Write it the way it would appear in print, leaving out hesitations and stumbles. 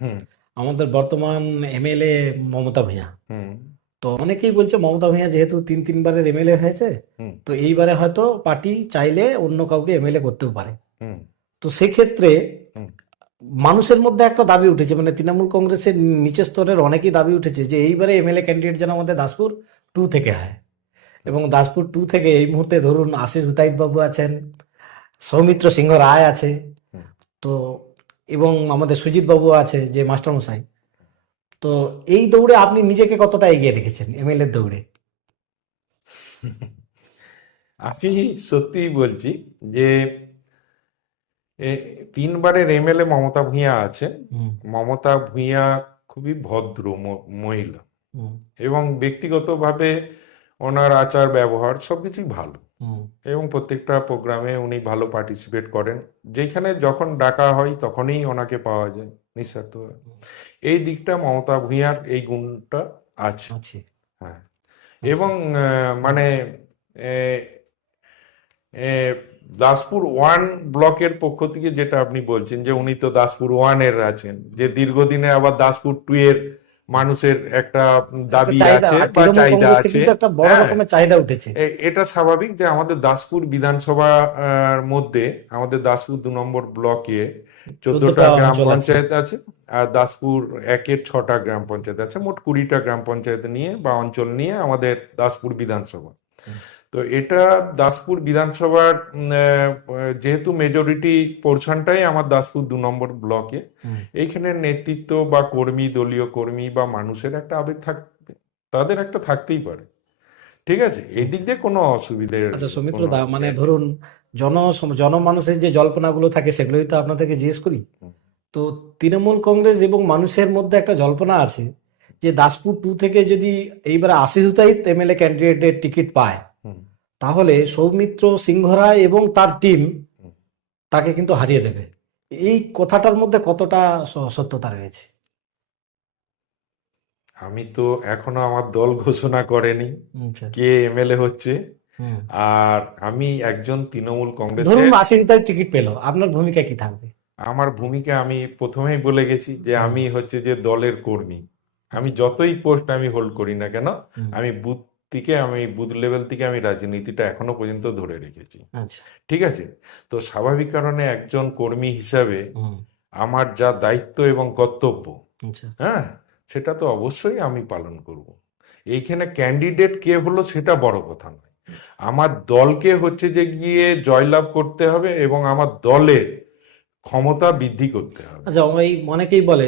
হুম। আমাদের বর্তমান এমএলএ মমতা ভূঁইয়া। হুম। তো অনেকেই বলছে মমতা ভূঁইয়া যেহেতু 3-3বারের এমএলএ হয়েছে, হুম। তো এইবারে হয়তো পার্টি চাইলে অন্য কাউকে এমএলএ করতেও পারে। হুম। তো সেক্ষেত্রে হুম। মানুষের মধ্যে একটা দাবি উঠেছে, মানে তৃণমূল কংগ্রেসের নিচের স্তরের অনেকেই দাবি উঠেছে যে এইবারে এমএলএ ক্যান্ডিডেট যেন আমাদের দাসপুর 2 থেকে হয়। এবং দাসপুর 2 থেকে এই মুহূর্তে ধরুন আশিস হুতাইত বাবু আছেন, সৌমিত্র সিংহ রায় আছে, হুম। তো এবং আমাদের সুজিত বাবু আছে যে মাস্টারমশাই। তো এই দৌড়ে আপনি নিজেকে কতটা এগিয়ে রেখেছেন এমএলএ দৌড়ে? আমি সত্যিই বলছি যে এ, 3বারের এমএলএ মমতা ভূঁইয়া আছেন। হুম। মমতা ভূঁইয়া খুবই ভদ্র মহিলা, হুম। এবং ব্যক্তিগতভাবে ওনার আচার ব্যবহার সবকিছুই ভালো, হুম। এবং প্রত্যেকটা প্রোগ্রামে উনি ভালো পার্টিসিপেট করেন। যেখানে যখন ডাকা হয় তখনই ওনাকে পাওয়া যায় নিঃস্বার্থ। এই দিকটা মমতা ভূঁইয়ার এই গুণটা আছে। আছে। হ্যাঁ। আচ্ছা। এবং মানে এ, এ, দাসপুর 1 ব্লকের পক্ষ থেকে যেটা আপনি বলছেন যে উনি তো দাসপুর 1-এর আছেন, যে দীর্ঘদিনে আবার দাসপুর 2 এর মানুষের একটা একটা দাবি চাহিদা, আছে আর বা তৃণমূল চাহিদা কংগ্রেসে আছে। কিন্তু একটা বড় হ্যাঁ, রকমের চাহিদা উঠেছে। এটা স্বাভাবিক যে আমাদের দাসপুর বিধানসভা মধ্যে আমাদের দাসপুর 2 নম্বর ব্লকে 14টা 14টা গ্রাম অঞ্চল আছে। পঞ্চায়েত আছে, আর দাসপুর 1-এর 6টা গ্রাম পঞ্চায়েত আছে, মোট 20টা গ্রাম পঞ্চায়েত নিয়ে বা অঞ্চল নিয়ে আমাদের দাসপুর বিধানসভা। হুম। তো এটা দাসপুর বিধানসভার যেহেতু মেজরিটি পোর্শনটাই আমার দাসপুর 2 নম্বর ব্লকে, হুম। এইখানে নেতৃত্ব বা কর্মী, দলীয় কর্মী বা মানুষের একটা আবেগ থাকবে, তাদের একটা থাকতেই পারে। ঠিক আছে, এই দিক আচ্ছা। দিয়ে কোনো অসুবিধের আচ্ছা সৌমিত্র কোনো দা, মানে ইয়ে নেই। ধরুন জন জনমানুষের যে জল্পনাগুলো থাকে সেগুলোই তো আপনাদেরকে জিজ্ঞেস করি। হুম। তো তৃণমূল কংগ্রেস এবং মানুষের মধ্যে একটা জল্পনা আছে যে দাসপুর 2 থেকে যদি এইবার আশিস হুতাইত এমএলএ ক্যান্ডিডেটের টিকিট পায়, হুম। তাহলে সৌমিত্র সিংহ রায় এবং তার টিম হুম। তাকে কিন্তু হারিয়ে দেবে। এই কথাটার মধ্যে কতটা সত্যতা রয়েছে? আমি তো এখনো আমার দল ঘোষণা করেনি আচ্ছা। কে এমএলএ হচ্ছে। হুম। আর আমি একজন তৃণমূল ধরুন কংগ্রেসের। আশিস হুতাইত টিকিট পেল, আপনার ভূমিকা কি থাকবে? আমার ভূমিকা আমি প্রথমেই বলে গেছি যে হুম। আমি হচ্ছে যে দলের কর্মী। আমি আচ্ছা। যতই পোস্ট আমি হোল্ড করি না কেন, হুম। আমি বুথ লেভেল থেকে আমি রাজনীতিটা এখনো পর্যন্ত ধরে রেখেছি। আচ্ছা। ঠিক আছে। তো স্বাভাবিক কারণে একজন কর্মী হিসাবে হুম। আমার যা দায়িত্ব এবং কর্তব্য, আচ্ছা। হ্যাঁ, সেটা তো অবশ্যই আমি পালন করব। এইখানে ক্যান্ডিডেট কে হলো সেটা বড় কথা নয়, আমার দলকে হচ্ছে যে গিয়ে জয়লাভ করতে হবে এবং আমার দলের ক্ষমতা বৃদ্ধি করতে হবে। আচ্ছা, ওই অনেকেই বলে